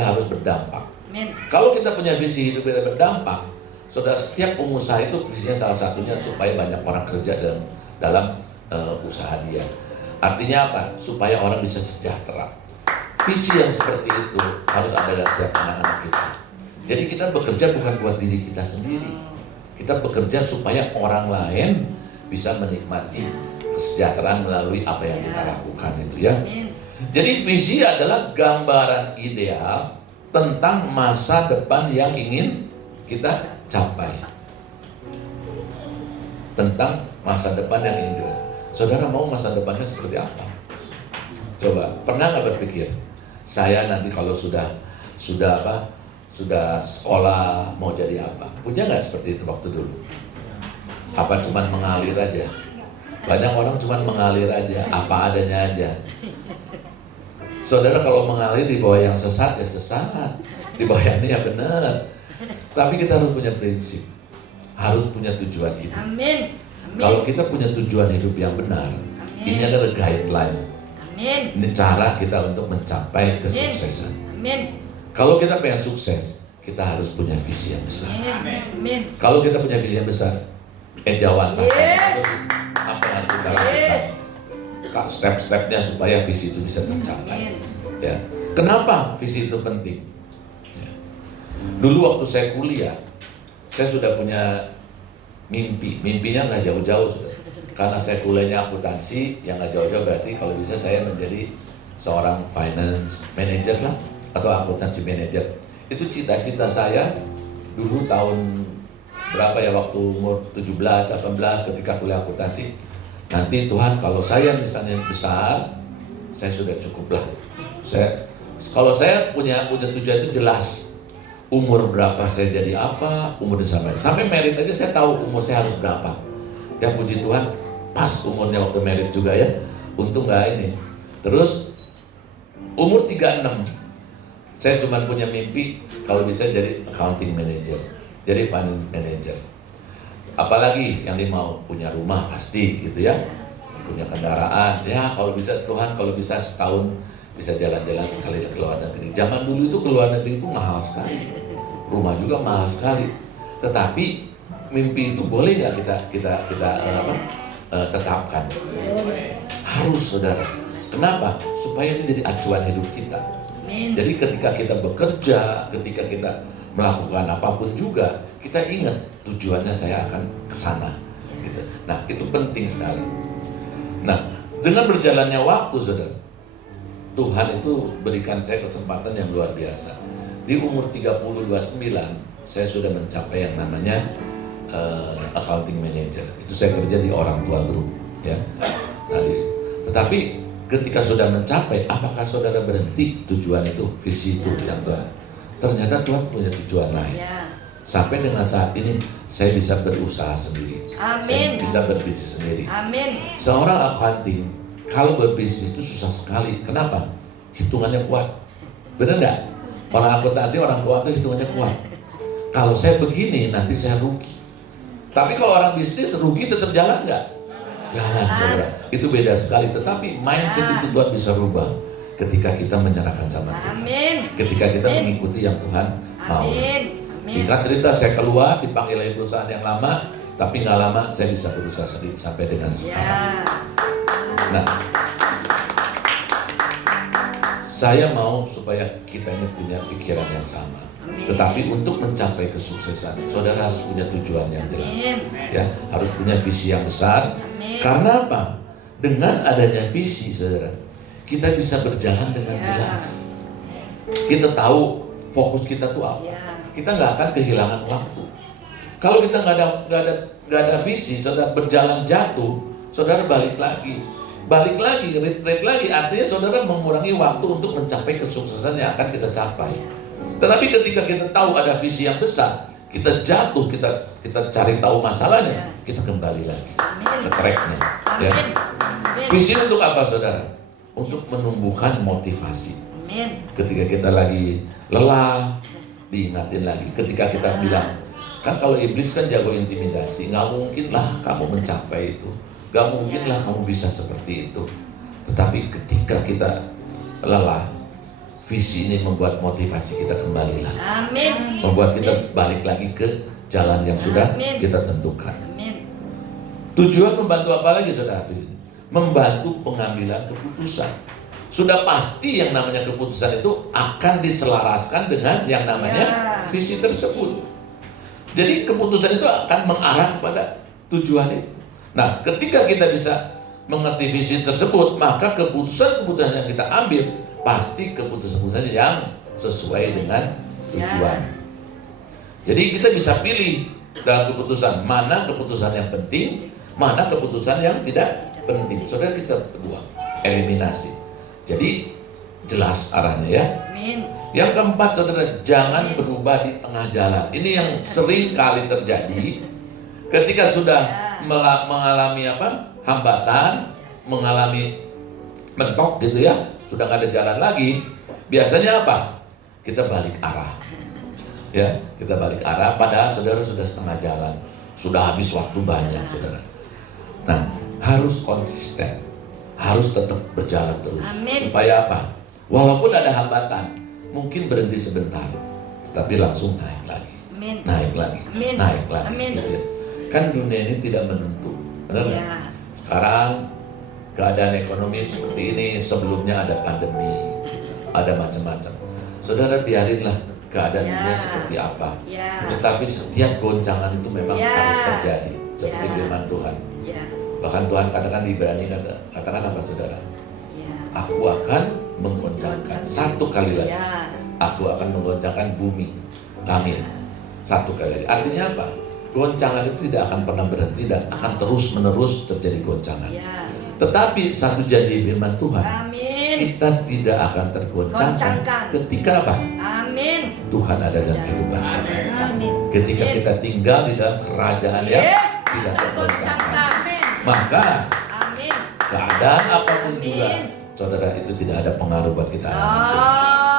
harus berdampak. Kalau kita punya visi hidup kita berdampak, saudara, setiap pengusaha itu visinya salah satunya supaya banyak orang kerja dalam usaha dia. Artinya apa? Supaya orang bisa sejahtera. Visi yang seperti itu harus ada dalam setiap anak-anak kita. Jadi kita bekerja bukan buat diri kita sendiri. Kita bekerja supaya orang lain bisa menikmati kesejahteraan melalui apa yang kita lakukan itu ya. Jadi visi adalah gambaran ideal tentang masa depan yang ingin kita capai. Tentang masa depan yang ingin kita. Saudara mau masa depannya seperti apa? Coba, pernah nggak berpikir? Saya nanti kalau sudah sekolah mau jadi apa? Punya nggak seperti itu waktu dulu? Apa cuman mengalir aja? Banyak orang cuman mengalir aja, apa adanya aja. Saudara, kalau mengalir di bawah yang sesat ya sesat, di bawah yang ini ya benar. Tapi kita harus punya prinsip, harus punya tujuan hidup. Amin. Kalau kita punya tujuan hidup yang benar, ini adalah guideline. Ini cara kita untuk mencapai kesuksesan. Kalau kita pengen sukses, kita harus punya visi yang besar. Kalau kita punya visi yang besar, jawab apa yang harus kita lakukan, step-stepnya supaya visi itu bisa tercapai. Ya. Kenapa visi itu penting? Ya. Dulu waktu saya kuliah, saya sudah punya mimpinya nggak jauh-jauh. Karena saya kuliahnya akuntansi, yang nggak jauh-jauh berarti kalau bisa saya menjadi seorang finance manager lah, atau akuntansi manager. Itu cita-cita saya dulu tahun berapa ya, waktu umur 17, 18 ketika kuliah akuntansi. Nanti Tuhan kalau saya misalnya besar, saya sudah cukup lah. Kalau saya punya tujuan itu jelas. Umur berapa saya jadi apa, umur sampai merit aja saya tahu umur saya harus berapa. Ya puji Tuhan, pas umurnya waktu merit juga ya. Untung nggak ini. Terus umur 36, saya cuma punya mimpi kalau bisa jadi accounting manager, jadi finance manager. Apalagi yang dia mau punya rumah pasti gitu ya, punya kendaraan. Ya kalau bisa Tuhan, kalau bisa setahun bisa jalan-jalan sekali ke luar negeri. Zaman dulu itu ke luar negeri itu mahal sekali, rumah juga mahal sekali. Tetapi mimpi itu boleh nggak kita tetapkan? Harus, saudara. Kenapa? Supaya itu jadi acuan hidup kita. Jadi ketika kita bekerja, ketika kita melakukan apapun juga, kita ingat tujuannya saya akan ke sana. Gitu. Nah, itu penting sekali. Nah, dengan berjalannya waktu, saudara, Tuhan itu berikan saya kesempatan yang luar biasa. Di umur 30-29, saya sudah mencapai yang namanya accounting manager. Itu saya kerja di Orang Tua Group, ya. Nah, tetapi ketika sudah mencapai, apakah saudara berhenti tujuan itu, visi itu yang Tuhan? Ternyata Tuhan punya tujuan lain. Sampai dengan saat ini saya bisa berusaha sendiri. Amin. Saya bisa berbisnis sendiri. Amin. Seorang accounting kalau berbisnis itu susah sekali. Kenapa? Hitungannya kuat. Benar nggak? Orang akuntansi, orang keuangan itu hitungannya kuat. Kalau saya begini nanti saya rugi. Tapi kalau orang bisnis rugi tetap jalan nggak? Jalan, saudara. Itu beda sekali. Tetapi mindset itu Tuhan bisa rubah ketika kita menyerahkan sama Tuhan. Amin. Ketika kita mengikuti yang Tuhan mau. Amin. Singkat cerita, saya keluar dipanggil dari perusahaan yang lama, tapi nggak lama saya bisa berusaha sendiri sampai dengan sekarang. Nah, saya mau supaya kita ini punya pikiran yang sama. Tetapi untuk mencapai kesuksesan, saudara harus punya tujuan yang jelas. Ya, harus punya visi yang besar. Karena apa? Dengan adanya visi, saudara, kita bisa berjalan dengan jelas. Kita tahu fokus kita tuh apa. Kita nggak akan kehilangan waktu. Kalau kita nggak ada visi, saudara berjalan jatuh, saudara balik lagi, retreat lagi. Artinya saudara mengurangi waktu untuk mencapai kesuksesan yang akan kita capai. Tetapi ketika kita tahu ada visi yang besar, kita jatuh, kita cari tahu masalahnya, kita kembali lagi ke tracknya. Ya. Visi untuk apa, saudara? Untuk menumbuhkan motivasi. Ketika kita lagi lelah, diingatin lagi. Ketika kita bilang, kan kalau iblis kan jago intimidasi, nggak mungkin lah kamu mencapai itu, nggak mungkin lah kamu bisa seperti itu. Tetapi ketika kita lelah, visi ini membuat motivasi kita kembali lagi. Membuat kita balik lagi ke jalan yang sudah kita tentukan. Tujuan membantu apa lagi, saudara? Membantu pengambilan keputusan. Sudah pasti yang namanya keputusan itu akan diselaraskan dengan yang namanya visi tersebut. Jadi keputusan itu akan mengarah kepada tujuan itu. Nah, ketika kita bisa mengerti visi tersebut, maka keputusan-keputusan yang kita ambil pasti keputusan-keputusan yang sesuai dengan tujuan. Jadi kita bisa pilih dalam keputusan mana keputusan yang penting, mana keputusan yang tidak penting. Saudara, kita buat eliminasi. Jadi jelas arahnya ya. Yang keempat, saudara, jangan berubah di tengah jalan. Ini yang sering kali terjadi ketika sudah mengalami hambatan, mengalami mentok gitu ya, sudah nggak ada jalan lagi. Biasanya apa? Kita balik arah. Ya, kita balik arah. Padahal saudara sudah setengah jalan, sudah habis waktu banyak, saudara. Nah, harus konsisten. Harus tetap berjalan terus. Supaya apa? Walaupun ada hambatan, mungkin berhenti sebentar, tetapi langsung naik lagi. Naik lagi. Gitu ya. Kan dunia ini tidak menentu, benar nggak? Sekarang keadaan ekonomi seperti ini, sebelumnya ada pandemi, ada macam-macam. Saudara, biarinlah keadaan dunia seperti apa. Tetapi setiap goncangan itu memang harus terjadi, seperti firman Tuhan. Bahkan Tuhan katakan di Ibrani, katakan apa, saudara? Aku akan menggoncangkan satu kali lagi. Aku akan menggoncangkan bumi, langit satu kali lagi. Artinya apa? Goncangan itu tidak akan pernah berhenti dan akan terus menerus terjadi goncangan. Tetapi satu janji firman Tuhan, kita tidak akan tergoncangkan ketika apa? Tuhan ada dalam kehidupan kita. Ketika kita tinggal di dalam kerajaan yang tidak tergoncangkan, maka keadaan apapun juga, saudara, itu tidak ada pengaruh buat kita.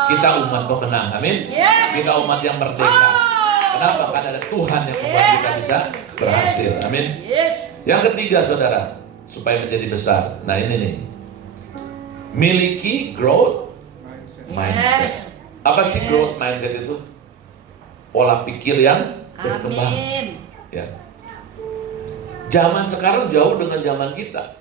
Kita umat pemenang, amin. Kita umat yang merdeka. Kenapa? Karena ada Tuhan yang membuat kita bisa berhasil, amin. Yang ketiga, saudara, supaya menjadi besar. Nah, ini nih, miliki growth mindset. Apa sih growth mindset itu? Pola pikir yang berkembang. Ya. Zaman sekarang jauh dengan zaman kita,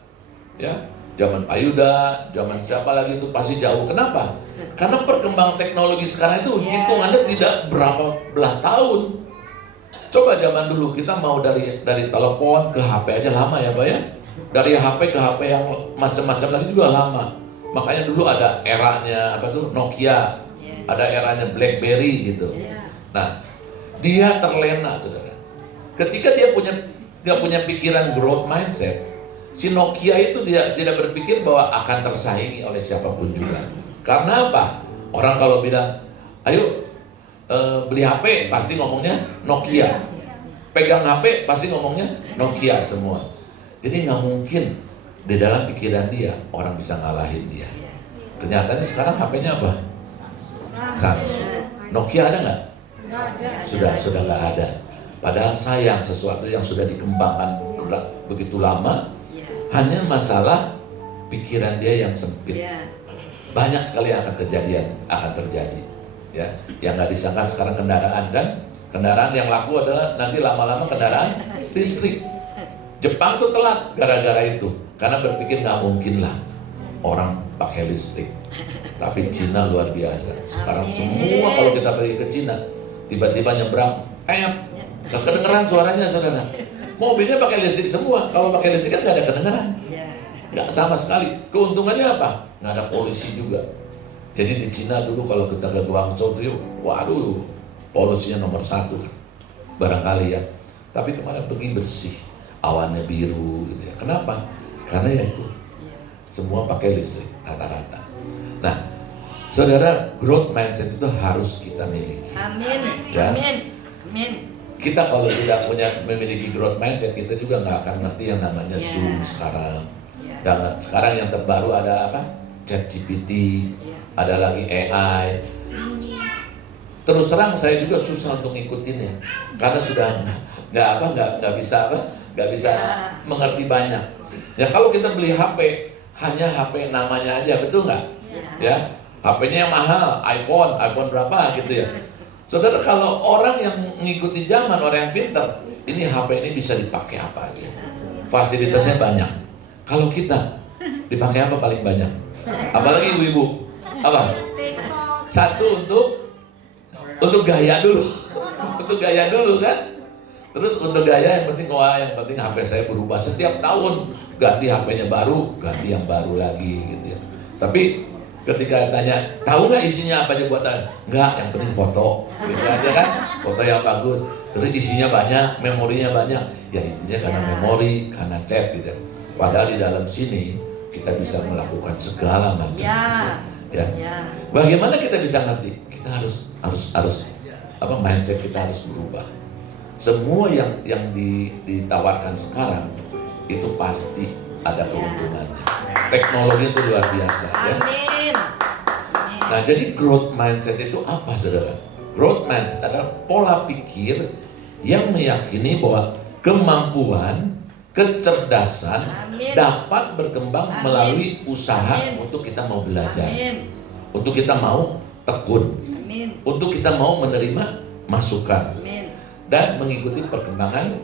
ya. Zaman Pak Yuda, zaman siapa lagi itu pasti jauh. Kenapa? Karena perkembangan teknologi sekarang itu hitungannya tidak berapa belas tahun. Coba zaman dulu kita mau dari telepon ke HP aja lama ya, Pak ya. Dari HP ke HP yang macam-macam lagi juga lama. Makanya dulu ada eranya apa tuh Nokia, ada eranya BlackBerry gitu. Nah, dia terlena, saudara. Ketika dia nggak punya pikiran growth mindset, si Nokia itu dia tidak berpikir bahwa akan tersaingi oleh siapapun juga. Karena apa? Orang kalau bilang, ayo beli HP pasti ngomongnya Nokia, pegang HP pasti ngomongnya Nokia semua. Jadi nggak mungkin di dalam pikiran dia orang bisa ngalahin dia. Kenyataannya sekarang HP-nya apa? Samsung. Nokia ada nggak? Nggak ada. Sudah nggak ada. Padahal sayang, sesuatu yang sudah dikembangkan begitu lama, hanya masalah pikiran dia yang sempit. Banyak sekali yang akan terjadi. Ya, yang nggak disangka sekarang kendaraan kan, kendaraan yang laku adalah nanti lama-lama kendaraan listrik. Jepang tuh telat gara-gara itu, karena berpikir nggak mungkin lah orang pakai listrik. Tapi Cina luar biasa. Sekarang semua kalau kita pergi ke Cina, tiba-tiba nyebrang, nggak kedengeran suaranya saudara. Mobilnya pakai listrik semua. Kalau pakai listrik kan nggak ada kedengeran, nggak sama sekali. Keuntungannya apa? Nggak ada polusi juga. Jadi di Cina dulu kalau kita ke Guangzhou tuh, waduh, polusinya nomor 1 barangkali ya. Tapi kemarin pergi bersih, awannya biru gitu ya. Kenapa? Karena ya itu semua pakai listrik rata-rata. Nah, saudara, growth mindset itu harus kita miliki. Amin. Ya. Amin. Amin. Kita kalau tidak memiliki growth mindset, kita juga nggak akan ngerti yang namanya Zoom sekarang. Dan sekarang yang terbaru ada apa? ChatGPT, ada lagi AI. Terus terang saya juga susah untuk ngikutinnya, karena sudah nggak bisa mengerti banyak. Ya kalau kita beli HP, hanya HP namanya aja, betul nggak? Ya, HP-nya yang mahal, iPhone berapa gitu ya. Saudara, kalau orang yang mengikuti zaman, orang yang pintar, ini HP ini bisa dipakai apa aja, fasilitasnya banyak. Kalau kita dipakai apa paling banyak? Apalagi ibu-ibu, apa? Satu untuk gaya dulu, untuk gaya dulu kan. Terus untuk gaya yang penting HP saya berubah setiap tahun, ganti HP-nya baru, ganti yang baru lagi gitu ya. Tapi ketika tanya, tahu nggak isinya apa aja buatan? Nggak, yang penting foto, gitu aja kan, foto yang bagus. Terus isinya banyak, memorinya banyak. Ya intinya karena memori, karena chat gitu. Padahal di dalam sini kita bisa melakukan segala macam. Ya. Bagaimana kita bisa ngerti? Kita harus mindset kita harus berubah. Semua yang ditawarkan sekarang itu pasti ada keuntungannya. Teknologi itu luar biasa. Ya. Amin. Nah, jadi growth mindset itu apa, saudara? Growth mindset adalah pola pikir yang meyakini bahwa kemampuan, kecerdasan dapat berkembang melalui usaha untuk kita mau belajar, untuk kita mau tekun, untuk kita mau menerima masukan dan mengikuti perkembangan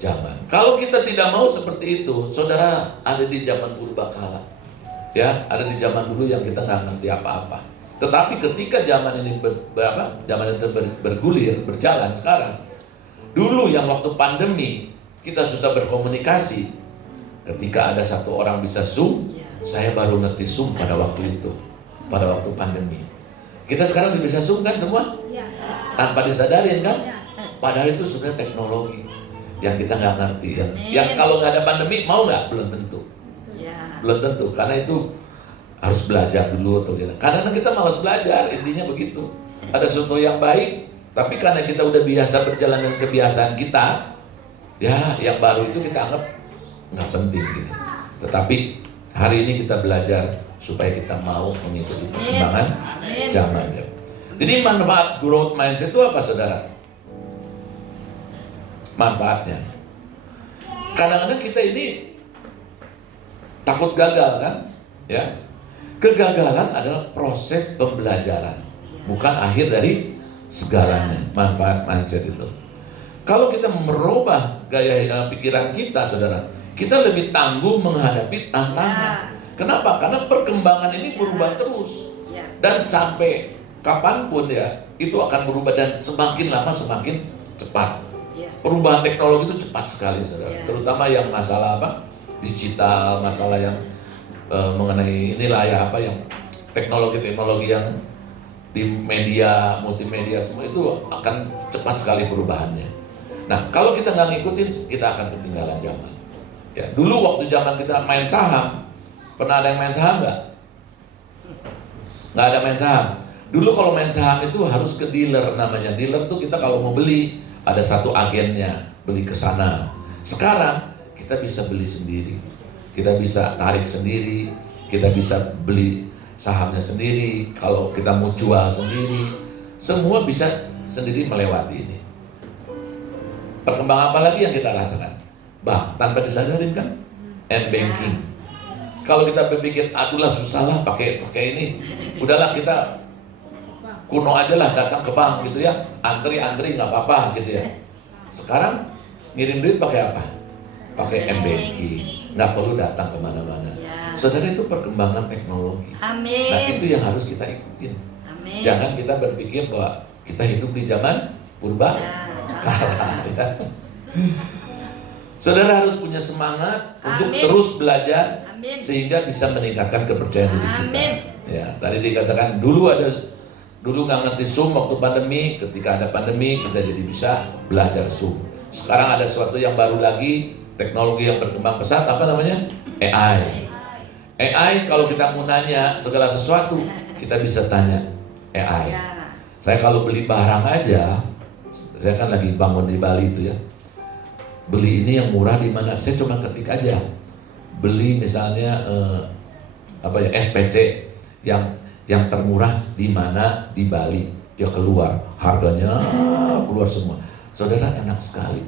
zaman. Kalau kita tidak mau seperti itu, saudara, ada di zaman purbakala, ya, ada di zaman dulu yang kita nggak ngerti apa-apa. Tetapi ketika zaman ini bergulir, berjalan sekarang, dulu yang waktu pandemi kita susah berkomunikasi, ketika ada satu orang bisa Zoom, saya baru ngerti Zoom pada waktu itu, pada waktu pandemi. Kita sekarang bisa Zoom kan semua, tanpa disadarin kan? Padahal itu sebenarnya teknologi yang kita nggak ngerti. Yang kalau nggak ada pandemi mau nggak? Belum tentu. Belum tentu, karena itu harus belajar dulu atau gitu. Karena kita malas belajar, intinya begitu. Ada sesuatu yang baik, tapi karena kita udah biasa berjalan dengan kebiasaan kita, ya yang baru itu kita anggap nggak penting gitu. Tetapi hari ini kita belajar supaya kita mau mengikuti perkembangan zaman. Jadi manfaat growth mindset itu apa, saudara? Manfaatnya, kadang-kadang kita ini takut gagal kan, ya. Kegagalan adalah proses pembelajaran, bukan akhir dari segalanya. Manfaat mindset itu, kalau kita merubah gaya pikiran kita, saudara, kita lebih tangguh menghadapi tantangan. Kenapa? Karena perkembangan ini berubah terus, dan sampai kapanpun ya itu akan berubah, dan semakin lama semakin cepat. Perubahan teknologi itu cepat sekali, saudara. Terutama yang masalah apa? Digital, masalah yang mengenai inilah ya apa yang teknologi-teknologi yang di media, multimedia semua itu akan cepat sekali perubahannya. Nah, kalau kita nggak ngikutin, kita akan ketinggalan zaman. Ya, dulu waktu zaman kita main saham, pernah ada yang main saham nggak? Nggak ada main saham. Dulu kalau main saham itu harus ke dealer namanya. Dealer tuh kita kalau mau beli ada satu agennya, beli ke sana. Sekarang kita bisa beli sendiri. Kita bisa tarik sendiri, kita bisa beli sahamnya sendiri, kalau kita mau jual sendiri, semua bisa sendiri melewati ini. Perkembangan apa lagi yang kita rasakan? Tanpa disadarin kan? M-banking. Kalau kita berpikir, adulah susah lah pakai ini, udahlah kita kuno aja lah datang ke bank gitu ya, antri nggak apa-apa gitu ya. Sekarang ngirim duit pakai apa? Pakai M-banking, nggak perlu datang kemana-mana. Saudara, itu perkembangan teknologi. Amin. Nah, itu yang harus kita ikutin. Amin. Jangan kita berpikir bahwa kita hidup di zaman purba kala. Ya. Saudara harus punya semangat untuk terus belajar. Amin. Sehingga bisa meningkatkan kepercayaan diri kita. Amin. Ya, tadi dikatakan dulu nggak ngerti Zoom waktu pandemi. Ketika ada pandemi kita jadi bisa belajar Zoom. Sekarang ada sesuatu yang baru lagi, teknologi yang berkembang pesat, apa namanya? AI. AI kalau kita mau nanya segala sesuatu, kita bisa tanya AI. Saya kalau beli barang aja, saya kan lagi bangun di Bali itu ya. Beli ini yang murah di mana? Saya cuma ketik aja. Beli misalnya SPC yang termurah di mana di Bali. Dia keluar, harganya keluar semua. Saudara, enak sekali.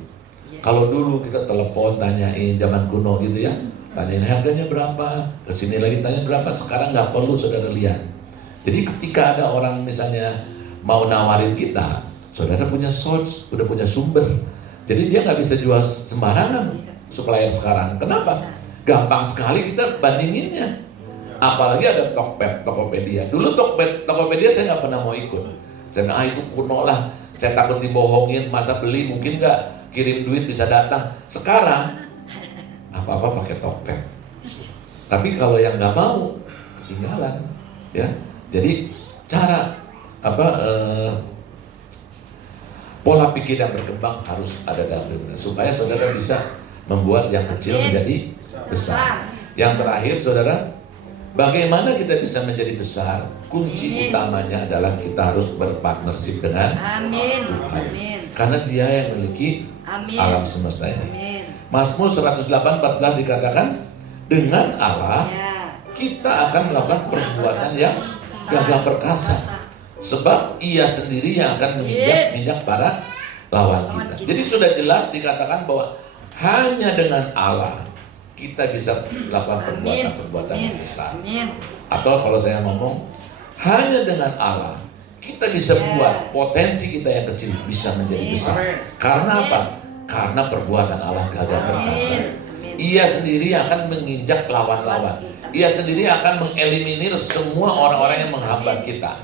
Kalau dulu kita telepon tanyain zaman kuno gitu ya, tanyain harganya berapa, kesini lagi tanya berapa. Sekarang nggak perlu saudara lihat. Jadi ketika ada orang misalnya mau nawarin kita, saudara punya source, udah punya sumber. Jadi dia nggak bisa jual sembarangan supplier sekarang. Kenapa? Gampang sekali kita bandinginnya. Apalagi ada Tokopedia. Dulu Tokopedia saya nggak pernah mau ikut. Saya bilang, itu kuno lah. Saya takut dibohongin, masa beli mungkin nggak kirim duit bisa datang. Sekarang apa-apa pakai Tokped. Tapi kalau yang nggak mau ketinggalan, ya. Jadi cara pola pikir yang berkembang harus ada dalam diri kita supaya saudara bisa membuat yang kecil menjadi besar. Yang terakhir saudara, bagaimana kita bisa menjadi besar? Kunci utamanya adalah kita harus berpartnership dengan Tuhan. Karena Dia yang memiliki alam semesta ini. Mazmur 108:14 dikatakan, dengan Allah kita akan melakukan perbuatan yang gagah perkasa. Sebab Ia sendiri yang akan menginjak para lawan kita. Jadi sudah jelas dikatakan bahwa hanya dengan Allah kita bisa melakukan perbuatan-perbuatan yang besar. Atau kalau saya ngomong, hanya dengan Allah kita bisa buat potensi kita yang kecil bisa menjadi besar. Karena apa? Karena perbuatan Allah gagah perkasa. Ia sendiri akan menginjak lawan-lawan. Ia sendiri akan mengeliminir semua orang-orang yang menghambat kita.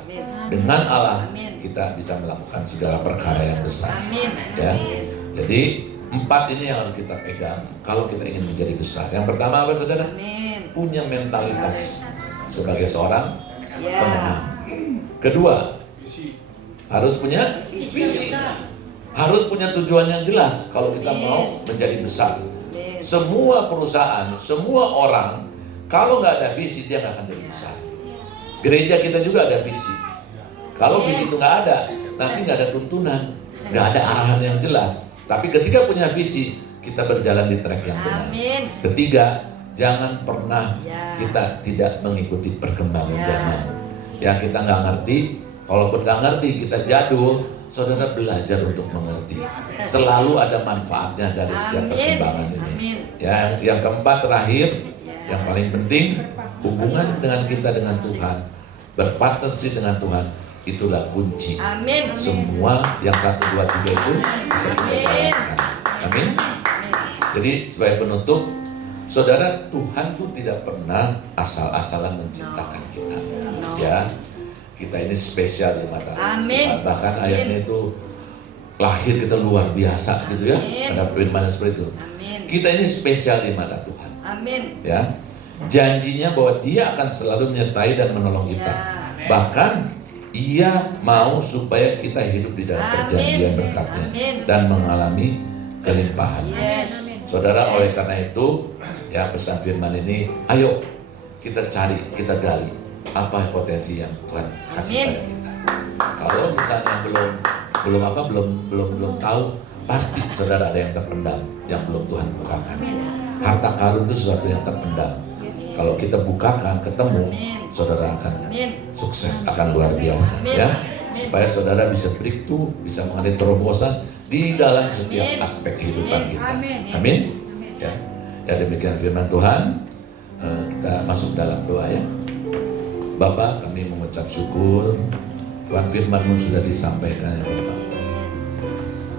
Dengan Allah kita bisa melakukan segala perkara yang besar. Ya. Jadi 4 ini yang harus kita pegang kalau kita ingin menjadi besar. Yang pertama apa saudara? Punya mentalitas sebagai seorang pemenang. Kedua, harus punya visi. Harus punya tujuan yang jelas kalau kita mau menjadi besar. Semua perusahaan, semua orang, kalau nggak ada visi dia nggak akan jadi besar. Gereja kita juga ada visi. Kalau visi itu nggak ada, nanti nggak ada tuntunan, nggak ada arahan yang jelas. Tapi ketika punya visi, kita berjalan di track yang benar. Ketiga, jangan pernah kita tidak mengikuti perkembangan zaman. Ya, kita nggak ngerti. Kalaupun nggak ngerti, kita jadul. Saudara belajar untuk mengerti. Selalu ada manfaatnya dari setiap perkembangan ini. Yang keempat terakhir, yang paling penting, hubungan dengan kita dengan Tuhan, berpartnership dengan Tuhan, itulah kunci. Semua yang 1, 2, 3 itu bisa kita jalankan. Amin. Jadi sebagai penutup, saudara, Tuhan tuh tidak pernah asal-asalan menciptakan kita. Ya. Kita ini spesial di mata Tuhan. Bahkan ayatnya itu lahir kita luar biasa gitu ya. Ada firman seperti itu. Kita ini spesial di mata Tuhan. Ya. Janjinya bahwa Dia akan selalu menyertai dan menolong kita. Bahkan Ia mau supaya kita hidup di dalam perjanjian berkat-Nya dan mengalami kelimpahan. Saudara, oleh karena itu ya pesan firman ini, ayo kita cari, kita gali apa potensi yang Tuhan kasih pada kita. Kalau misalnya belum tahu, pasti saudara ada yang terpendam yang belum Tuhan bukakan. Harta karun itu sesuatu yang terpendam. Kalau kita bukakan, ketemu, saudara akan sukses, akan luar biasa, ya. Supaya saudara bisa breakthrough, bisa mengalami terobosan di dalam setiap aspek kehidupan kita. Amin. Ya, demikian firman Tuhan. Kita masuk dalam doa, ya. Bapa, kami mengucap syukur Tuhan, firman-Mu sudah disampaikan, ya Bapak.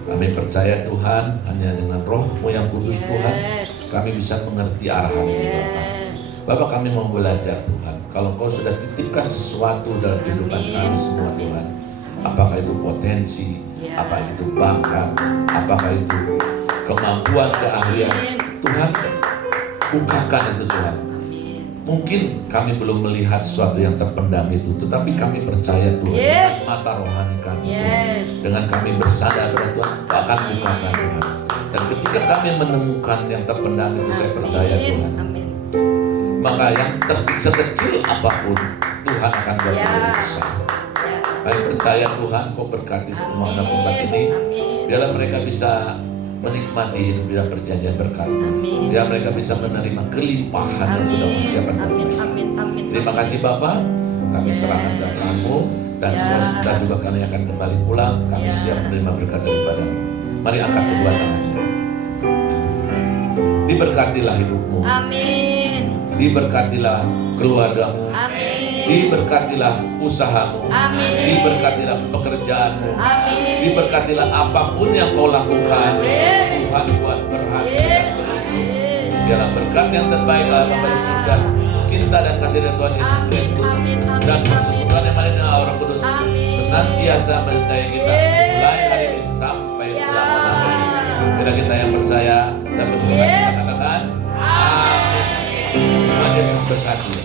Kami percaya Tuhan, hanya dengan Roh-Mu yang kudus Tuhan, kami bisa mengerti arahan ini Bapak. Bapak, kami mau belajar Tuhan, kalau Kau sudah titipkan sesuatu dalam kehidupan kami semua Tuhan, apakah itu potensi, apakah itu bakat, apakah itu kemampuan, keahlian, Tuhan bukakan itu Tuhan. Mungkin kami belum melihat sesuatu yang terpendam itu, tetapi kami percaya Tuhan, dengan mata rohani kami Tuhan, dengan kami bersandar pada Tuhan, Kau akan bukakan Tuhan. Dan ketika kami menemukan yang terpendam itu, saya percaya Tuhan, maka yang sekecil apapun Tuhan akan buat menjadi besar. Kami percaya Tuhan, Kau berkati semua anak umat ini, biarlah mereka bisa menikmati hidup dalam perjanjian berkat. Biar mereka bisa menerima kelimpahan yang sudah persiapan buat mereka. Terima kasih Bapak, kami serahkan dalam tangan-Mu, dan setelah juga kami akan kembali pulang, kami siap menerima berkat daripada-Mu. Mari angkat kedua tangan. Diberkatilah hidupmu. Amin. Diberkatilah keluargamu. Amin. Diberkatilah usahamu. Amin. Diberkatilah pekerjaanmu. Amin. Diberkatilah apapun yang kau lakukan. Tuhan buat berhasil. Biarlah berkat yang terbaik dalam Bapa di surga, cinta dan kasih dari Tuhan Yesus Kristus, dan persekutuan yang ada dengan Roh Kudus senantiasa menyertai kita mulai hari ini sampai selama-lamanya. Bila kita yang percaya dan bersemangat katakan amin. Tuhan Yesus berkati.